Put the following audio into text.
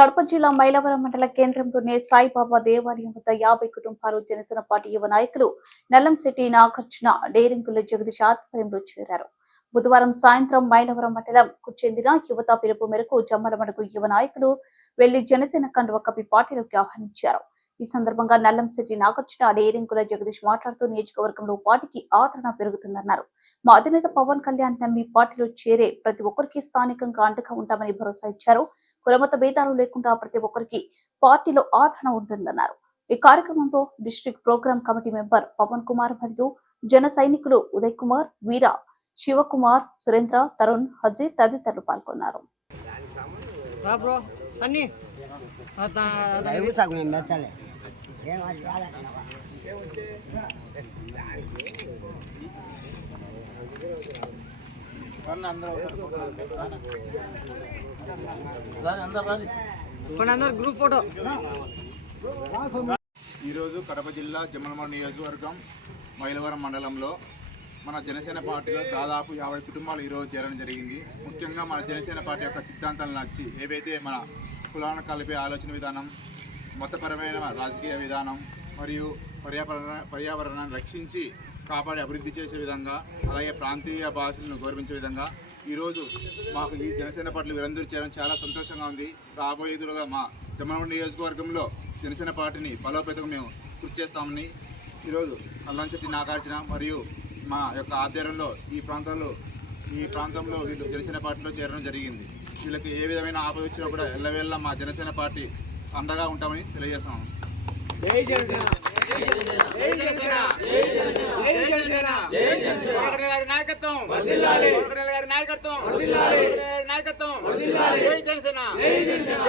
కడప జిల్లా మైలవరం మండల కేంద్రంలోని సాయిబాబా దేవాలయం వద్ద 50 కుటుంబాలు జనసేన పార్టీ యువ నాయకులు నల్లంశెట్టి నాగార్జున డేరింగుల జగదీష్ ఆధ్వర్యంలో చేరారు. బుధవారం సాయంత్రం మైలవరం మండలంకు చెందిన యువత పిలుపు మేరకు జమ్మలమడుగు యువ నాయకులు వెళ్లి జనసేన కండువ కప్పి పార్టీలోకి ఆహ్వానించారు. ఈ సందర్భంగా నల్లంశెట్టి నాగార్జున డేరింగుల జగదీష్ మాట్లాడుతూ నియోజకవర్గంలో పార్టీకి ఆదరణ పెరుగుతుందన్నారు. మా అధినేత పవన్ కళ్యాణ్ నమ్మి పార్టీలో చేరే ప్రతి ఒక్కరికి స్థానికంగా అండగా ఉంటామని భరోసా ఇచ్చారు. కులమత భేదాలు లేకుండా ప్రతి ఒక్కరికి పార్టీలో ఆదరణ ఉంటుందన్నారు. ఈ కార్యక్రమంలో district programme committee member Pavan Kumar మరియు జన సైనికులు ఉదయ్ కుమార్, వీర, శివకుమార్, సురేంద్ర, తరుణ్, హజీ తదితరులు పాల్గొన్నారు. Group photo. ఈరోజు కడప జిల్లా జమ్మలమడుగు నియోజకవర్గం మైలవరం మండలంలో మన జనసేన పార్టీలో దాదాపు 50 కుటుంబాలు ఈరోజు చేరడం జరిగింది. ముఖ్యంగా మన జనసేన పార్టీ యొక్క సిద్ధాంతాలను నచ్చి ఏవైతే మన కులాలను కలిపే ఆలోచన విధానం, మతపరమైన రాజకీయ విధానం మరియు పర్యావరణాన్ని రక్షించి కాపాడి అభివృద్ధి చేసే విధంగా, అలాగే ప్రాంతీయ భాషలను గౌరవించే విధంగా ఈరోజు మాకు ఈ జనసేన పార్టీలు వీరందరూ చేయడం చాలా సంతోషంగా ఉంది. రాబోయేదురుగా మా జమ్మలమడుగు నియోజకవర్గంలో జనసేన పార్టీని బలోపేతం మేము కృషి చేస్తామని ఈరోజు నల్లంశెట్టి నాగార్జున మరియు మా యొక్క ఆధ్వర్యంలో ఈ ప్రాంతంలో వీళ్ళు జనసేన పార్టీలో చేరడం జరిగింది. వీళ్ళకి ఏ విధమైన ఆపద వచ్చినా కూడా ఎల్లవేళ మా జనసేన పార్టీ అండగా ఉంటామని తెలియజేస్తాము. జై జనసేన, జై జనసేన, జై జనసేన, జై జనసేన, జై జనసేన, జై జనసేన. పవన్ గారి నాయకత్వం వర్ధిల్లాలి, పవన్ గారి నాయకత్వం వర్ధిల్లాలి, నాయకత్వం వర్ధిల్లాలి. జై జనసేన, జై జనసేన.